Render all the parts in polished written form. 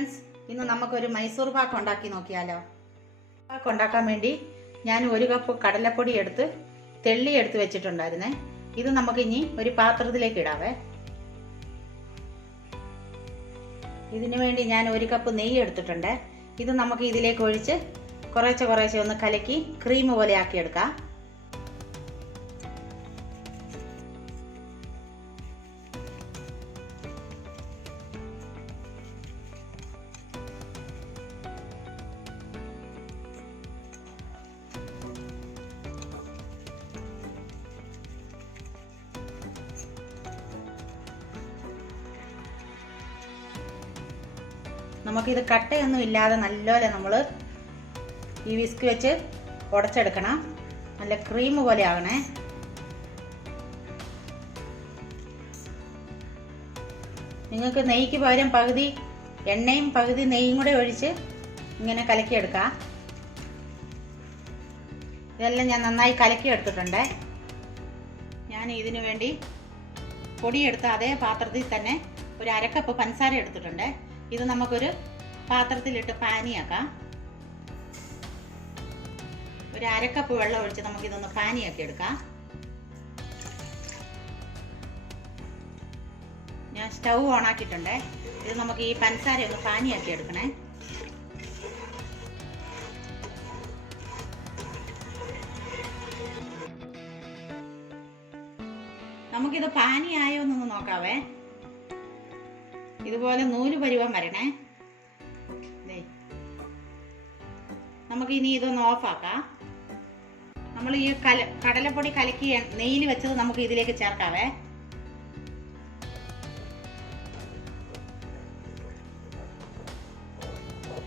Friends, ഇന്ന് നമുക്കൊരു മൈസൂർ പാക്ക് ഉണ്ടാക്കി നോക്കിയാലോ. പാക്ക് ഉണ്ടാക്കാൻ വേണ്ടി ഞാൻ 1 കപ്പ് കടലപ്പൊടി എടുത്ത് തെള്ളി എടുത്ത് വെച്ചിട്ടുണ്ടായിരുന്നേ. ഇത് നമുക്ക് ഇനി ഒരു പാത്രത്തിലേക്ക് ഇടാവേ. ഇതിനു വേണ്ടി ഞാൻ 1 കപ്പ് നെയ്യ് എടുത്തിട്ടുണ്ട്. ഇത് നമുക്ക് ഇതിലേക്ക് ഒഴിച്ച് കുറേശ്ശെ ഒന്ന് കലക്കി ക്രീം പോലെ ആക്കിയെടുക്കാം. നമുക്കിത് കട്ടയൊന്നും ഇല്ലാതെ നല്ലപോലെ നമ്മൾ ഈ വിസ്ക് വെച്ച് ഉടച്ചെടുക്കണം. നല്ല ക്രീം പോലെ ആകണേ. നിങ്ങൾക്ക് നെയ്ക്ക് പകരം പകുതി എണ്ണയും പകുതി നെയ്യും കൂടെ ഒഴിച്ച് ഇങ്ങനെ കലക്കിയെടുക്കാം. ഇതെല്ലാം ഞാൻ നന്നായി കലക്കിയെടുത്തിട്ടുണ്ട്. ഞാൻ ഇതിനു വേണ്ടി പൊടിയെടുത്ത അതേ പാത്രത്തിൽ തന്നെ ഒരു 1/2 കപ്പ് പഞ്ചസാര എടുത്തിട്ടുണ്ട്. ഇത് നമുക്കൊരു പാത്രത്തിലിട്ട് പാനിയാക്കാം. ഒരു 1/2 കപ്പ് വെള്ളം ഒഴിച്ച് നമുക്കിതൊന്ന് പാനിയാക്കി എടുക്കാം. ഞാൻ സ്റ്റൗ ഓൺ ആക്കിയിട്ടുണ്ട്. ഇത് നമുക്ക് ഈ പഞ്ചസാര ഒന്ന് പാനിയാക്കി എടുക്കണേ. നമുക്കിത് പാനിയായോ എന്നൊന്ന് നോക്കാവേ. ഇതുപോലെ നൂല് പരുവം വരണേ. നമുക്ക് ഇനി ഇതൊന്ന് ഓഫാക്കാം. നമ്മൾ ഈ കടലപ്പൊടി കലക്കി നെയ്യിൽ വെച്ചത് നമുക്ക് ഇതിലേക്ക് ചേർക്കാവേ.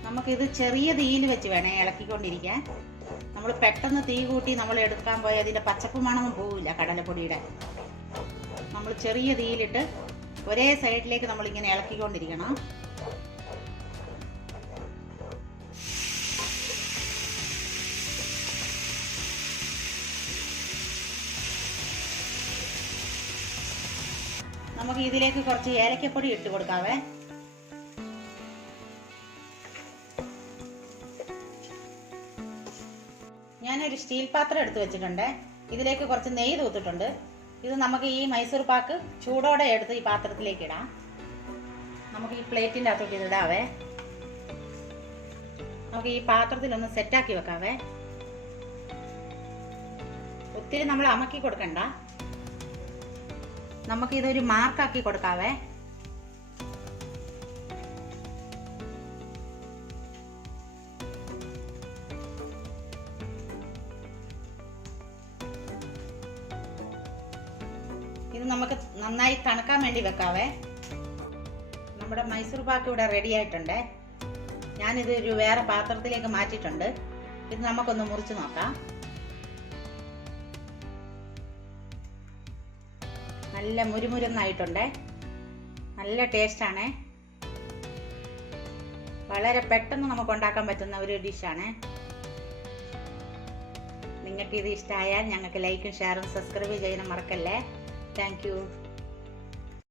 നമുക്കിത് ചെറിയ തീയിൽ വെച്ച് വേണേ ഇളക്കിക്കൊണ്ടിരിക്കാൻ. നമ്മൾ പെട്ടെന്ന് തീ കൂട്ടി നമ്മൾ എടുക്കാൻ പോയി അതിൻ്റെ പച്ചപ്പ് മണമൊന്നും പോവില്ല കടലപ്പൊടിയുടെ. നമ്മൾ ചെറിയ തീയിലിട്ട് ഒരേ സൈഡിലേക്ക് നമ്മളിങ്ങനെ ഇളക്കിക്കൊണ്ടിരിക്കണം. നമുക്ക് ഇതിലേക്ക് കുറച്ച് ഏലക്കപ്പൊടി ഇട്ട് കൊടുക്കാവേ. ഞാനൊരു സ്റ്റീൽ പാത്രം എടുത്ത് വെച്ചിട്ടുണ്ട്. ഇതിലേക്ക് കുറച്ച് നെയ്യ് തൂത്തിട്ടുണ്ട്. ഇത് നമുക്ക് ഈ മൈസൂർ പാക്ക് ചൂടോടെ എടുത്ത് ഈ പാത്രത്തിലേക്ക് ഇടാം. നമുക്ക് ഈ പ്ലേറ്റിൻ്റെ അകത്തോട്ട് ഇത് ഇടാവേ. നമുക്ക് ഈ പാത്രത്തിലൊന്ന് സെറ്റാക്കി വെക്കാവേ. ഒത്തിരി നമ്മൾ അമക്കി കൊടുക്കണ്ട. നമുക്കിതൊരു മാർക്കാക്കി കൊടുക്കാവേ. ഇത് നമുക്ക് നന്നായി തണുക്കാൻ വേണ്ടി വെക്കാവേ. നമ്മുടെ മൈസൂർ പാക്ക് ഇവിടെ റെഡി ആയിട്ടുണ്ട്. ഞാനിത് ഒരു വേറെ പാത്രത്തിലേക്ക് മാറ്റിയിട്ടുണ്ട്. ഇത് നമുക്കൊന്ന് മുറിച്ച് നോക്കാം. നല്ല മുരുമുരുന്നായിട്ടുണ്ട്. നല്ല ടേസ്റ്റാണ്. വളരെ പെട്ടെന്ന് നമുക്ക് ഉണ്ടാക്കാൻ പറ്റുന്ന ഒരു ഡിഷാണ്. നിങ്ങൾക്ക് ഇത് ഇഷ്ടമായാൽ ഞങ്ങൾക്ക് ലൈക്കും ഷെയറും സബ്സ്ക്രൈബ് ചെയ്യാൻ മറക്കല്ലേ. Thank you.